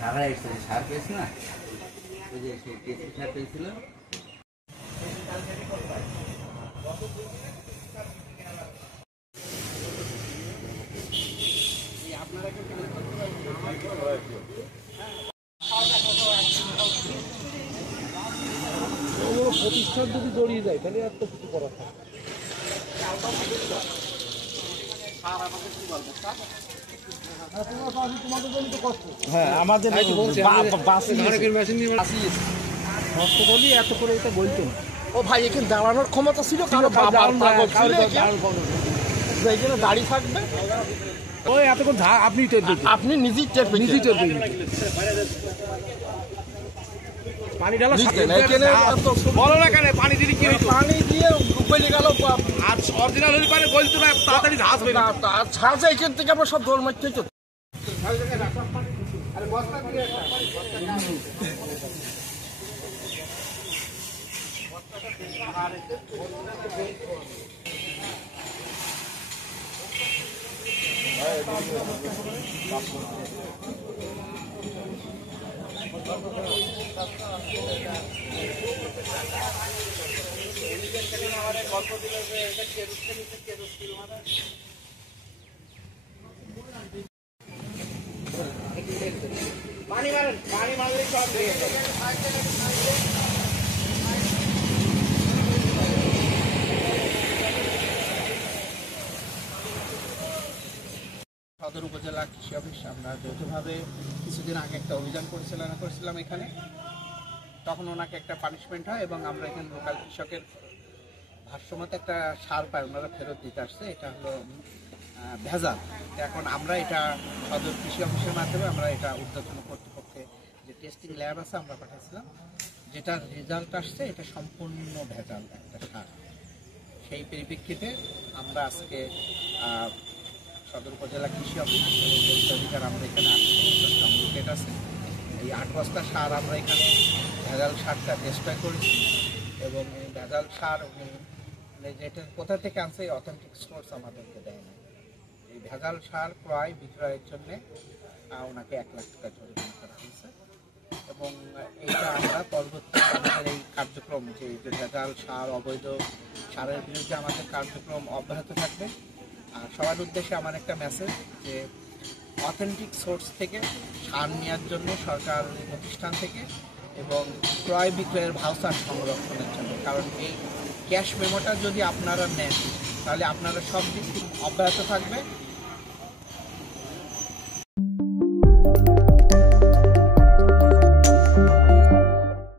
ঢাকা এসেছে সার পেয়েছে না, ওই যে সেই টেস্টি সার পেয়েছিল। প্রতিষ্ঠান যদি জড়িয়ে যায় তাহলে আর তো কিছু করার থাকে। হ্যাঁ আমাদের হসপিটালই এত করে এটা বলতো না। ও ভাই এখানে দাঁড়ানোর ক্ষমতা ছিল কারো দাঁড়িয়ে থাকবে। ওই এতক্ষণ আপনি আপনি নিজেই পানি ঢালা বলো না কেন পানি দিদি কি পানি দিয়ে গলে গেল আর অরিজিনাল হলে পারে বলতো না তাড়াতাড়ি ঝাঁজ হয়ে না আর ঝাঁজ এখান থেকে আমরা সব দোল মারতে তো সদর উপজেলা কৃষি অফিস আমরা যৌথভাবে কিছুদিন আগে একটা অভিযান করেছিলাম এখানে। তখন ওনাকে একটা পানিশমেন্ট হয় এবং আমরা এখানে লোকাল কৃষকের ভাষ্যমতে একটা সার পাই, ওনারা ফেরত দিতে আসছে। এটা হলো ভেজাল। এখন আমরা এটা সদর কৃষি অফিসের মাধ্যমে আমরা এটা ঊর্ধ্বতন কর্তৃপক্ষে যে টেস্টিং ল্যাব আছে আমরা পাঠাচ্ছিলাম, যেটার রেজাল্ট আসছে এটা সম্পূর্ণ ভেজাল একটা সার। সেই পরিপ্রেক্ষিতে আমরা আজকে সদর উপজেলা কৃষি অফিস অধিকার আমরা এখানে 8 কমিউনিকেট আছে, এই 8 বস্তা সার আমরা এখানে ভেজাল সারটা চেষ্টা করেছি এবং এই ভেজাল সার যেটা কোথা থেকে আনছে এই অথেন্টিক সোর্স আমাদেরকে দেয় না। এই ভেজাল সার ক্রয় বিক্রয়ের জন্যে ওনাকে 1 লাখ টাকা জরিমানা করা হয়েছে এবং এইটা আমরা পরবর্তী আমাদের এই কার্যক্রম যে ভেজাল সার অবৈধ সারের বিরুদ্ধে আমাদের কার্যক্রম অব্যাহত থাকবে। আর সবার উদ্দেশ্যে আমার একটা মেসেজ যে অথেন্টিক সোর্স থেকে সার নেওয়ার জন্য সরকার প্রতিষ্ঠান থেকে এবং ক্রয় বিক্রয়ের ভাউচার সংরক্ষণের জন্য, কারণ এই ক্যাশ মেমোটা যদি আপনারা নেন তাহলে আপনারা সব দিক অব্যাহত থাকবে।